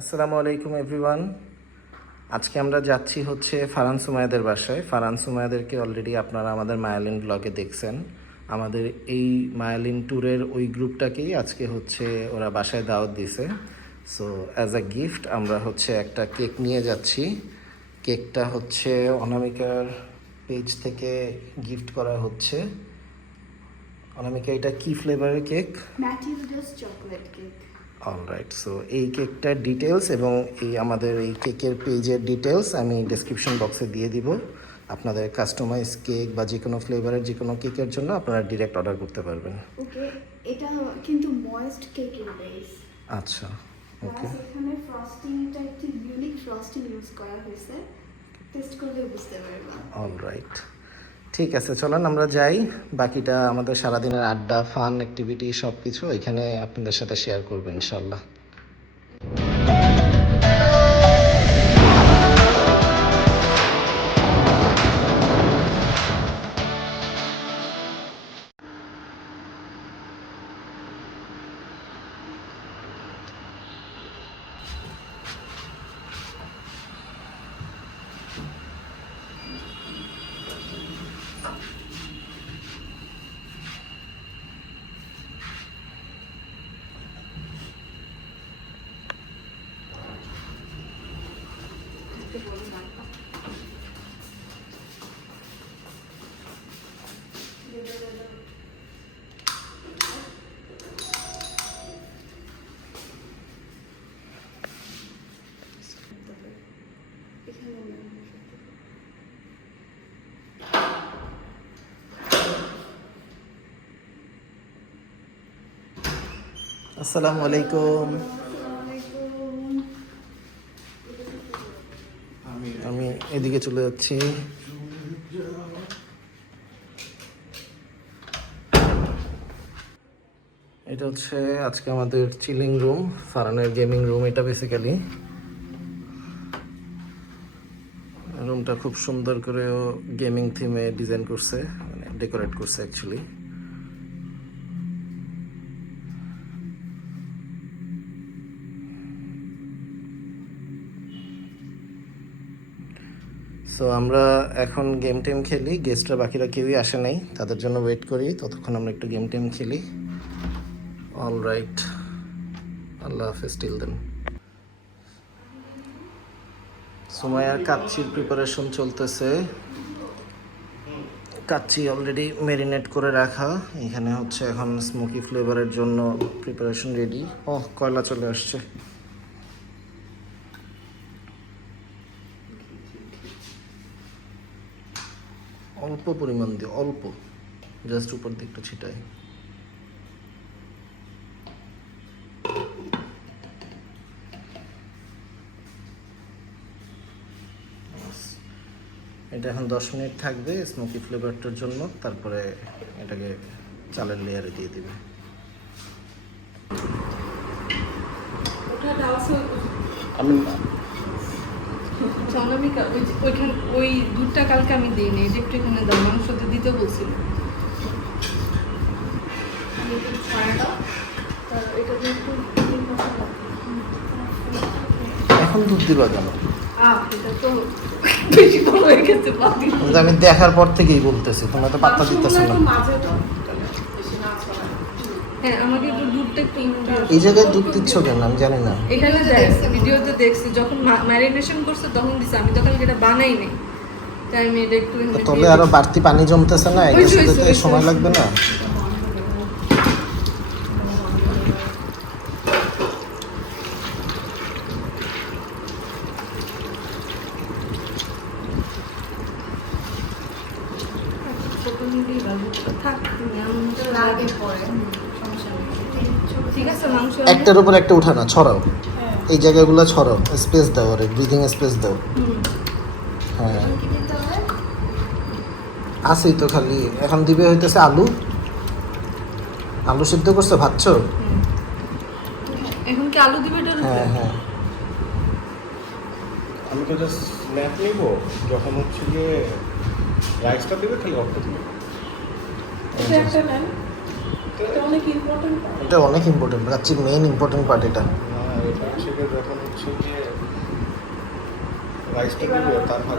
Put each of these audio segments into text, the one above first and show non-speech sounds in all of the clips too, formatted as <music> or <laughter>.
আসসালামু আলাইকুম, এভরিওয়ান। আজকে আমরা যাচ্ছি হচ্ছে ফারান সুমায়াদের বাসায়। ফারান সুমায়াদেরকে অলরেডি আপনারা আমাদের মায়ালিন ব্লগে দেখছেন। আমাদের এই মায়ালিন ট্যুরের ওই গ্রুপটাকেই আজকে হচ্ছে ওরা বাসায় দাওয়াত দিছে। সো অ্যাজ আ গিফট আমরা হচ্ছে একটা কেক নিয়ে যাচ্ছি। কেকটা হচ্ছে অনামিকার পেজ থেকে গিফট করা হচ্ছে। অনামিকা, এটা কি ফ্লেভারের cake? Chocolate cake alright so এই কেকটার ডিটেলস এবং এই আমাদের এই কেকের পেজের ডিটেলস আমি ডেসক্রিপশন বক্সে দিয়ে দিব। আপনাদের কাস্টমাইজ কেক বা যে কোনো ফ্লেভারের যে কোনো কেকের জন্য আপনারা ডিরেক্ট অর্ডার করতে পারবেন। ওকে এটা কিন্তু ময়েস্ট কেকের বেস আচ্ছা ওকে এখানে ফ্রস্টিংটা একটি ইউনিক ফ্রস্টিং ইউজ করা হয়েছে। টেস্ট করলে বুঝতে পারবা। অলরাইট ঠিক আছে, চলুন আমরা যাই। বাকিটা আমাদের সারাদিনের আড্ডা ফান অ্যাক্টিভিটি সব কিছু এখানে আপনাদের সাথে শেয়ার করব, ইনশাল্লাহ। আসসালামু আলাইকুম। আমি এদিকে চলে যাচ্ছি। এটা হচ্ছে আজকে আমাদের চিলিং রুম ফারানের গেমিং রুম এটা বেসিক্যালি রুমটা খুব সুন্দর করে গেমিং থিমে ডিজাইন করছে মানে ডেকোরেট করছে অ্যাকচুয়ালি সো আমরা এখন গেম টেম খেলি গেস্টরা বাকিরা কেউই আসে নাই, তাদের জন্য ওয়েট করি, ততক্ষণ আমরা একটু গেম টেম খেলি। অল রাইট আল্লাহ হাফেজ টিল দেন সুমায়ার কাচ্চির প্রিপারেশন চলতেছে। কাচ্চি অলরেডি ম্যারিনেট করে রাখা। এখানে হচ্ছে এখন স্মোকি ফ্লেভারের জন্য প্রিপারেশন রেডি ও কয়লা চলে আসছে। অল্প পরিমাণ দিয়ে অল্প। জাস্ট উপর দিয়ে একটু ছিটাই। এটা এখন দশ মিনিট থাকবে স্মোকি ফ্লেভারটার জন্য তারপরে এটাকে চালের লেয়ারে দিয়ে দিবে। ওটা আমি ওই যে- ওইখান ওই দুধটা কালকে আমি দিইনি এটা একটু এখানে দাও মাংস তো দিতে বলছিল। আমি একটু ছাড়া দাও তার এটা দিয়ে একটু ডিম মশলা। এখন দুধ দিবা কেন? আমি দেখার পর থেকেই বলতেছি তোমরা তো পাত্তা দিতেছো না মাঝে দাও বেশি না ছড়ায়। হ্যাঁ আমাকে একটু দুধটা একটু এই জায়গায় দুধ দিচ্ছ কেন? আমি জানি না। এখানে দেখ ভিডিওতে দেখছি যখন ম্যারিনেশন করছে তখন দিছে আমি তখন এটা বানাই নাই। তাই আমি এটা একটু তবে আরও বাড়তি পানি জমতেছে না তো সময়। লাগবে না। ছোট থাক, লাগে। পরে একটার উপর একটা উঠানা ছড়াও। এই জায়গাগুলো ছড়াও স্পেস দাও আরে ব্রিদিং স্পেস দাও। হ্যাঁ। আছেই তো খালি এখন দিবে হইতেছে আলু। আলু সিদ্ধ করছে ভাবছ এখন কি আলু দিবে এটার হ্যাঁ হ্যাঁ। আমি তো জাস্ট স্ন্যাপ নিব যখন হচ্ছে গিয়ে রাইসটা দেবে খালি অর্থ দিবে। এটা অনেক ইম্পর্টেন্ট এটা অনেক ইম্পর্টেন্ট কাচ্চির মেইন ইম্পর্টেন্ট পার্ট এটা। না এটা হচ্ছে যখন হচ্ছে গিয়ে রাইসটা দিবে তার ভাগ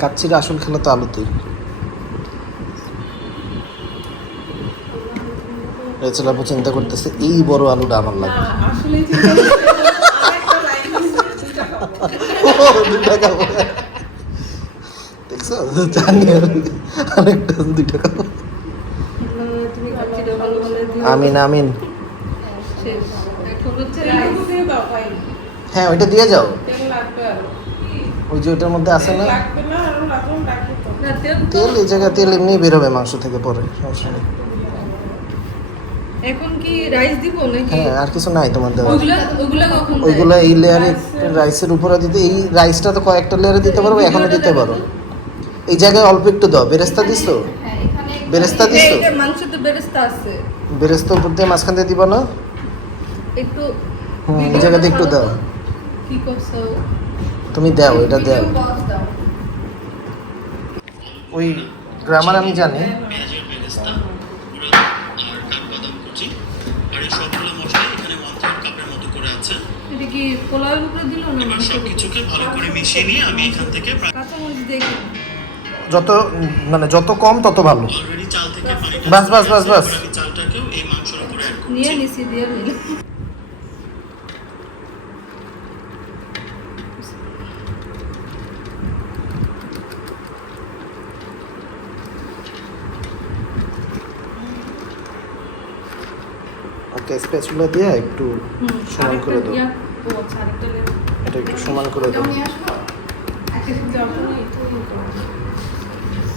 কাচ্চির আসল খেলা তো আলুতেই। রেচেল আপু চিন্তা করতেছে এই বড় আলুটা আমার লাগবে। দুটা <laughs> খাব। দেখছ? জানি আমি আরেকটা দুইটা খাব তুমি কাচ্চিটা ভালো ভালো দিও আমিন আমিন। হ্যাঁ ওইটা দিয়ে যাও। ওই যে ওইটার মধ্যে আছে না? তেল এই জায়গায় তেল এমনি বেরোবে মাংস থেকে পরে সমস্যা নেই। এখন কি রাইস দিব নাকি? হ্যাঁ আর কিছু নাই তোমার দেওয়া ওগুলা ওগুলা কখন দেয়? ওইগুলো এই লেয়ারে রাইসের উপরে দিতে এই রাইসটা তো কয়েকটা লেয়ারে দিতে পারব এখনও দিতে পারো। এই জায়গায় অল্প একটু দাও বেরেস্তা দিছো? হ্যাঁ এখানে বেরেস্তা এই দিছো? যে মাংসতে বেরেস্তা আছে। বেরেস্তা উপর দিয়ে মাঝখান দিয়ে দিবা না? একটু হুম, এই জায়গাতে একটু দাও। কি করছ? তুমি দাও এটা দাও। ওই গ্রামার আমি জানি। এটা যত মানে যত কম তত ভালো। বাস, বাস, বাস, বাস। এবার চালটাকেও এই মাংসের উপরে অ্যাড নিয়ে নিছি দিয়ে নিলে ওকে দিয়ে একটু সমান করে দাও। আচ্ছা এটা একটু সমান করে দাও। নিয়ে আসব?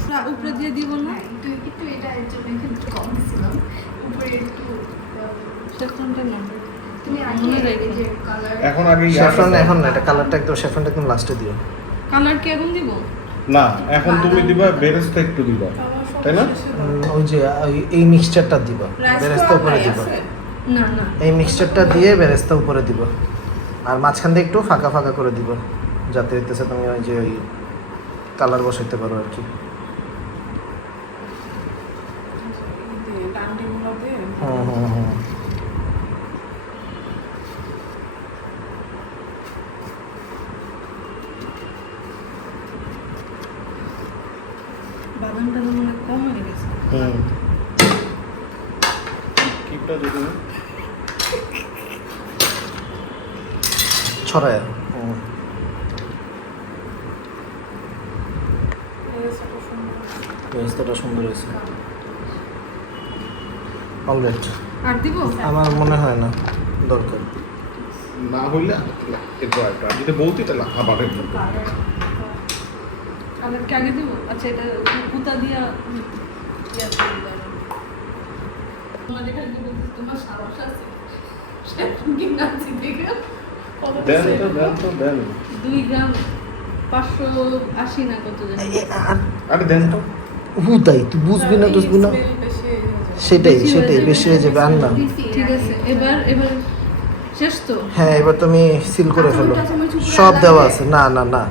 না, উপরে দিয়ে দিব না? একটু একটু এটা জন্য এখানে একটু কম দিছিলাম। উপরে একটু আহ, না তুমি আগে যে কালার এখন আগে স্যাফরন এখন না এটা কালারটা একদম স্যাফরনটা একদম লাস্টে দিও। কালার কি এখন দিব? না এখন তুমি দিবা বেরেস্তা একটু দিবা। তাই না? ওই যে এই মিক্সচারটা দিবা বেরেস্তা উপরে দিবা। না না। এই মিক্সচারটা দিয়ে বেরেস্তা উপরে দিব। আর মাঝখান দিয়ে একটু ফাঁকা ফাঁকা করে দিব। যাতে হইতেছে তুমি ওই যে ওই কালার বসাইতে পারো আর কি হুম হুম হুম বাদামটা তো মনে হয় কম হয়ে গেছে হুম কিপটা যদি না ছড়ায় হুম। বেরেস্তাটা সুন্দর হয়েছে অলরেড আর দিব আমার মনে হয় না দরকার। না হইলে এরপর একটা যদি বলতি তাহলে আবার আগে দিব? আচ্ছা এটা কুতা দিয়া। তোমার সাহস আছে। দুই গ্রাম পাঁচশো আশি না কত জানি আরে দেন তো। হুদাই তুই বুঝবি না বুঝবি না। সেটাই সেটাই বেশি হয়ে যাবে আনলাম। না ঠিক আছে এবার এবার শেষ তো? হ্যাঁ এবার তুমি সিল করে ফেলো। সব দেওয়া আছে না না না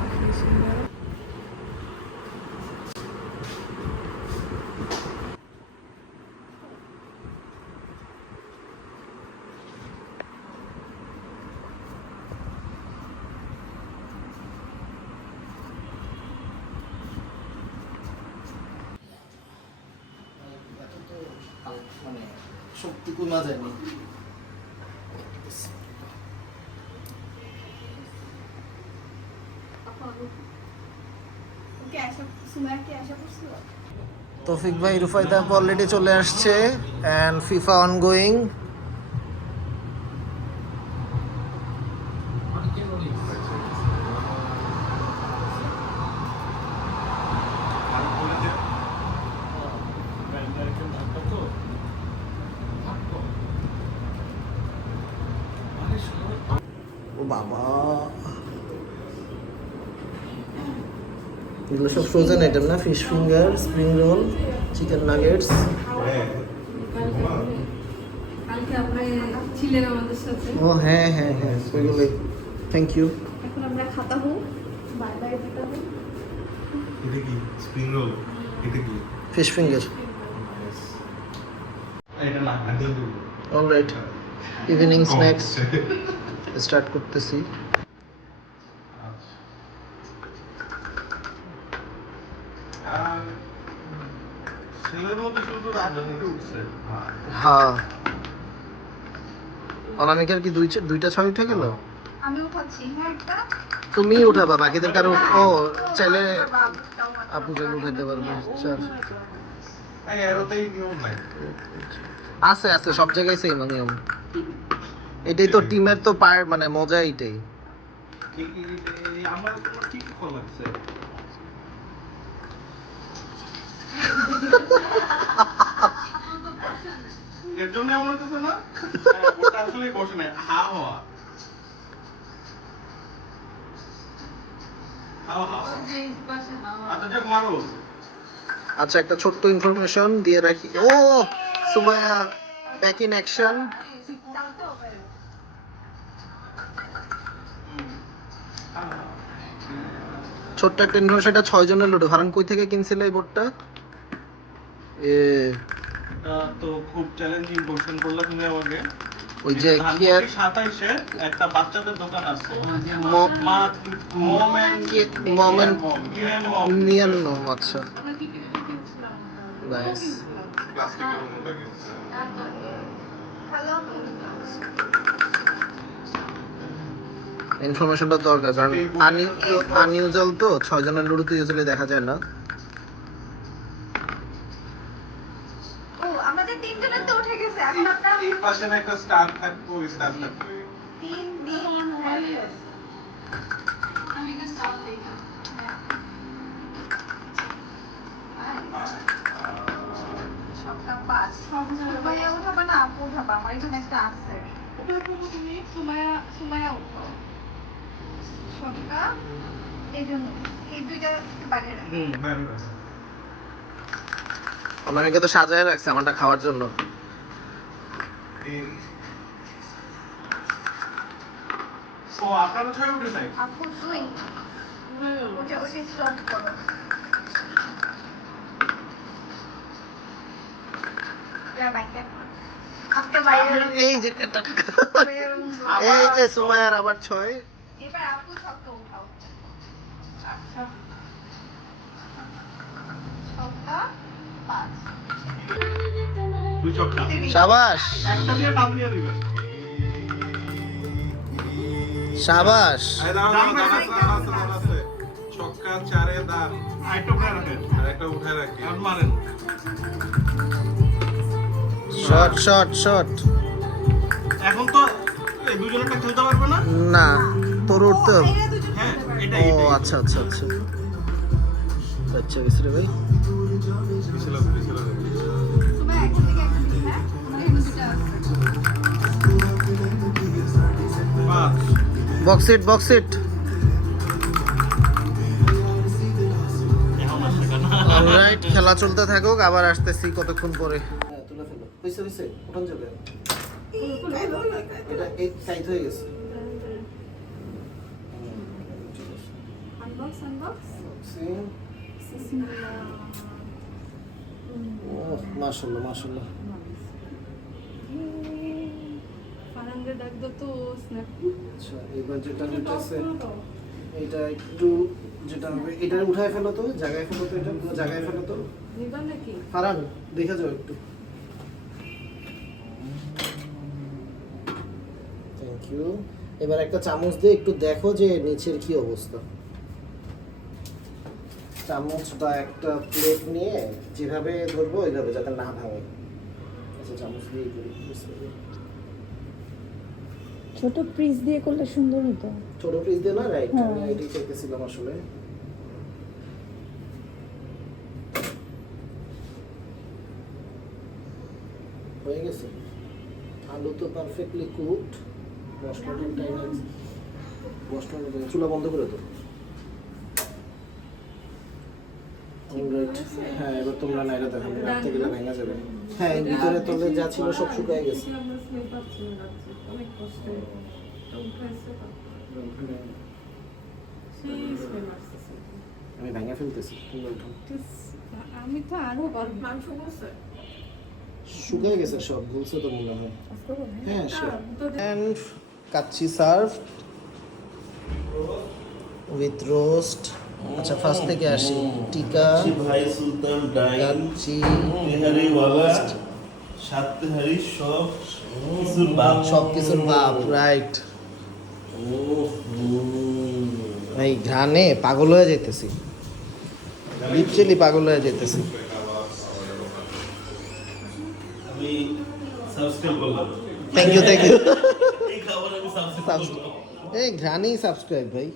মানে শক্তি কমা যায়নি তৌফিক ভাই রুফাইদা অলরেডি চলে আসছে অ্যান্ড ফিফা অনগোয়িং ও বাবা এগুলো সব ফ্রোজেন আইটেম না fish finger spring roll chicken nuggets কালকে আপনি ছিলেন আমাদের সাথে। ও হ্যাঁ হ্যাঁ হ্যাঁ ওইগুলো থ্যাংক ইউ এখন আমরা খাতা হোক বাই বাই দিতে হোক এটা কি? স্প্রিং রোল এটা কি? ফিশ ফিঙ্গার এটা না অলরাইট ইভিনিং স্ন্যাক্স স্টার্ট করতেছি ছেলের মধ্যে শুধু রাজনীতি উঠছে হ্যাঁ। অনামিকার কি দুই দুইটা ছয় উঠে গেল? হ্যাঁ একটা। তুমি উঠাবা বাকিদের কারও ও চাইলে আপু চাইলে উঠাইতে পারবে নাই। আছে আছে সব জায়গায় সেম নিয়ম। এটাই তো টিমের তো পার মানে মজা এটাই। আমার ঠিক ফল লাগছে <laughs> <laughs> এর জন্য এমন না ওটা আসলে বসে নাই হা হওয়া আচ্ছা একটা ছোট্ট ইনফরমেশন দিয়ে রাখি। ও সুমায়া ব্যাক ইন অ্যাকশন ছোট্ট একটা ইনফরমেশন এটা ছয় জনের লুডো। ফারান কই থেকে কিনছিলে এই বোর্ডটা? এ তো খুব চ্যালেঞ্জিং কোশ্চেন করলা তুমি আমাকে। ওই যে সাতাইশে একটা বাচ্চাদের দোকান আছে। ম- মা mom and mom and mom Niyan no আচ্ছা। নাইস ইনফরমেশনটা দরকার কারণ আনইউজুয়াল তো ছয় জনের লুডোতে ইউজুয়ালি দেখা যায় না। ও আমাদের তিনজনের তো উঠে গেছে এখন আপনারা এই পাশে একটা স্টার থাকতো স্টার থাকতো তিন দিন আমি কিন্তু স্টপ দিই সবটা পাঁচ। উঠাবা না? আপু উঠাবা আমার এখানে একটা আছে তুমি সুমাইয়া সুমাইয়া উঠো। সবটা এই জন্য এই দুইটা বাইরে হুম হ্যাঁ অনামিকা তো সাজায় রাখছে আমারটা খাওয়ার জন্য। ও আপনারা আপু তুই। ওটা ওটা করো। এই যে এই যে সুমায়ার আবার ছয়। এবার আপু উঠাও। সাবাস। একটা দিয়ে টান দিয়ে দিবেন। সাবাস। এই দাঁড়াও, দাঁড়াও, দাঁড়াও, দাঁড়াও, দাঁড়াও, দাঁড়াও। ছক্কা চারে দান আরেকটা উঠে রাখেন। আরেকটা উঠে রাখি। মারেন। Shot shot shot. এখন তো এই দুজনেরটা খেলতে পারবে না? না তোর উঠতে হবে। হ্যাঁ ও আচ্ছা আচ্ছা আচ্ছা। আচ্ছা গেছে রে ভাই। বক্স ইট বক্স কেন অলরাইট খেলা চলতে থাকুক আবার আসতেছি কতক্ষণ পরে। হ্যাঁ তুলে ফেলো হইছে হইছে উঠান যাবে এটা এই টাইট হয়ে গেছে আনবক্স আনবক্স তো স্ন্যাপ। আচ্ছা এটা একটু যেটা এটা উঠায় ফেলো তো জায়গায় ফেলো তো এটা জায়গায় ফেলো তো। নিবা নাকি? ফারান দেখে যাও একটু। থ্যাংক ইউ এবার একটা চামচ দিয়ে একটু দেখো যে নিচের কি অবস্থা। চামচ বা একটা প্লেট নিয়ে যেভাবে ধরবো ওইভাবে যাতে না ভাঙে। আচ্ছা চামচ দিয়ে করি ছোট পিস দিয়ে করলে সুন্দর হতো। ছোট পিস দিয়ে না? রাইট হ্যাঁ। আমি এটাই চাইতেছিলাম আসলে। হয়ে গেছে। আলু তো পারফেক্টলি কুকড মশলাটা টাইম মশলাটা চুলা বন্ধ করে তো হ্যাঁ এবার তোমরা নাইরা দেখো রাখতে গেলে ভেঙে যাবে। হ্যাঁ ভিতরে তলে সব শুকায় গেছে। আমি ভেঙে ফেলতেছি আমি তো আরও মাংস শুকায় গেছে সব বলছে তো মনে হয়। হ্যাঁ and kacchi serve with roast আচ্ছা ফার্স্ট থেকে আসি। টিকা ভাই সুলতান ডাইন কাচ্চি তেহারি ওয়ালা সাত তেহারি সব কিছুর বাপ। সব কিছুর বাপ রাইট এই ঘ্রাণে পাগল হয়ে যাইতেছি। লিটারেলি পাগল হয়ে যাইতেছি। আমি সাবস্ক্রাইব করলাম। থ্যাংক ইউ থ্যাংক ইউ এই খাবার আমি সাবস্ক্রাইব করলাম। এই ঘ্রাণেই সাবস্ক্রাইব ভাই।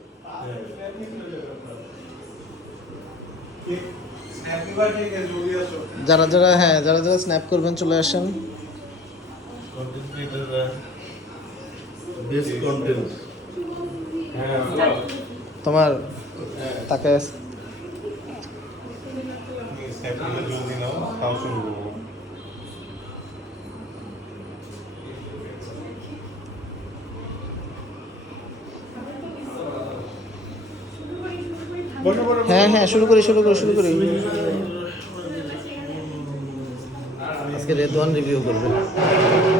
যারা যারা হ্যাঁ যারা যারা স্ন্যাপ করবেন, চলে আসেন। কন্টেন্ট ক্রিয়েটররা বেস্ট কন্টেন্ট হ্যাঁ তোমার তাকে স্ন্যাপগুলো জলদি নাও, খাওয়া শুরু হ্যাঁ হ্যাঁ শুরু করি শুরু করি শুরু করি। আজকে রেদওয়ান রিভিউ করবে।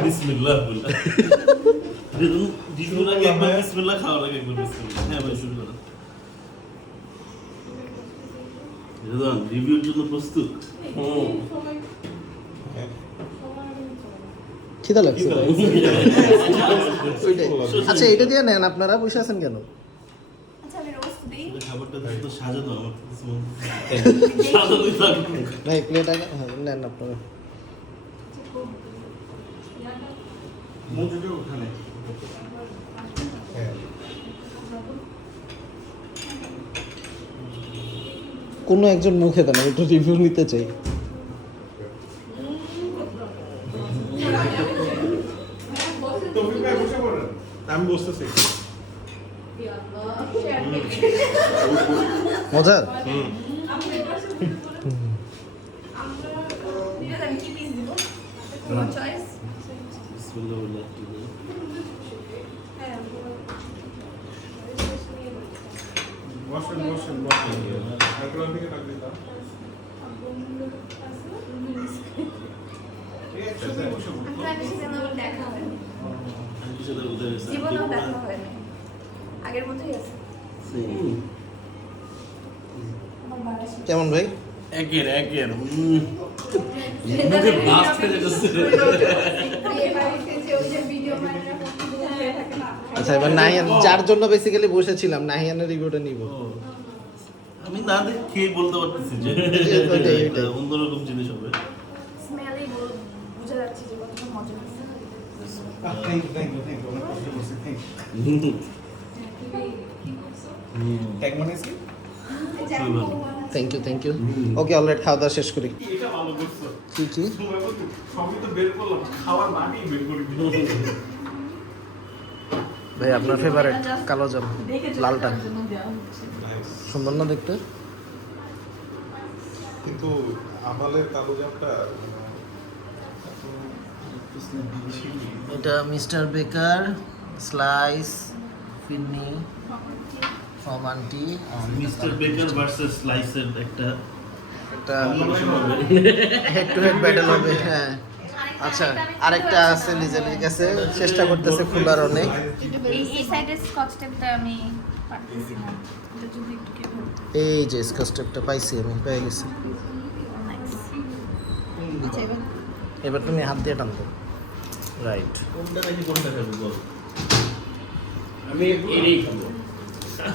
বিসমিল্লাহ খাওয়ার আগে একবার হ্যাঁ ভাই শুরু করো। রেদওয়ান রিভিউর জন্য প্রস্তুত? খিদা লাগছে আচ্ছা এটা দিয়ে নেন আপনারা বসে আছেন কেন? নেন আপনারা। ওখানে। কোনো একজন মুখে দেন আমি একটু রিভিউ নিতে চাই। আমি বসতেছি মজার আমি কি পিস দিব তোমার চয়েস বিসমিল্লাহ বলে একটু বলো। হ্যাঁ বসেন বসেন বসেন এগুলোর দিকে তাক দিতাম ঠিক আছে বসে পড়ো। আপনার সাথে আমার দেখা হয়নি আমি কিছু তো না। জীবনেও দেখা হয়নি আগের মতোই আছে কেমন ভাই? একের একের। আচ্ছা এবার নাহিয়ান যার জন্য বেসিক্যালি বসেছিলাম নাহিয়ানের রিভিউটা নিব। ও, আমি না দেখে বলতে পারতেছি যে। <laughs> অন্যরকম জিনিস হবে। স্মেলেই বোঝা যাচ্ছে যে কতটা মজা হচ্ছে thank you thank you thank you অনেক কষ্ট করছি থ্যাংক ইউ ট্যাগ মানে কি thank you thank you okay alright খাওয়া দাওয়া শেষ করি। কি কি? ভাই আপনার ফেভারিট কালো জাম লালটা? সুন্দর না দেখতে? কিন্তু আমাদের কালো জামটা এটা mister Baker slice phirni. From aunty mister Baker versus স্লাইসের একটা একটা হেড টু হেড ব্যাটেল হবে হ্যাঁ। আচ্ছা আরেকটা আছে লিজেলের কাছে চেষ্টা করতেছে খোলার অনেক। এই সাইডের স্কচ টেপটা আমি পারতেছি না এটা যদি একটু কেউ এই যে স্কচ টেপটা পাইছি আমি পেয়ে গেছি। আচ্ছা এবার? তুমি হাত দিয়ে টানতো রাইট কোনটা নাকি কোনটা খাবে বল? আমি এরই খাব <laughs>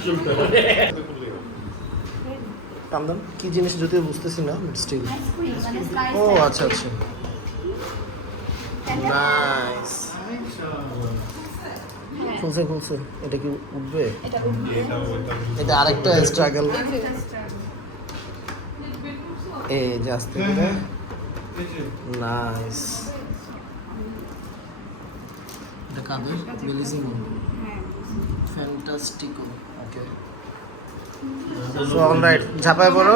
টানদাম কি জিনিস যদিও বুঝতেছি না স্টিল মানে স্লাইস ও আচ্ছা আচ্ছা। নাইস খুলছে খুলছে। এটা কি উঠবে? এটা উঠবে। এটা আরেকটা স্ট্রাগল এই যে আস্তে নাইস এটা কাদের? বেলিজিমো ফ্যান্টাস্টিকো সো অলরাইট ঝাপায় করি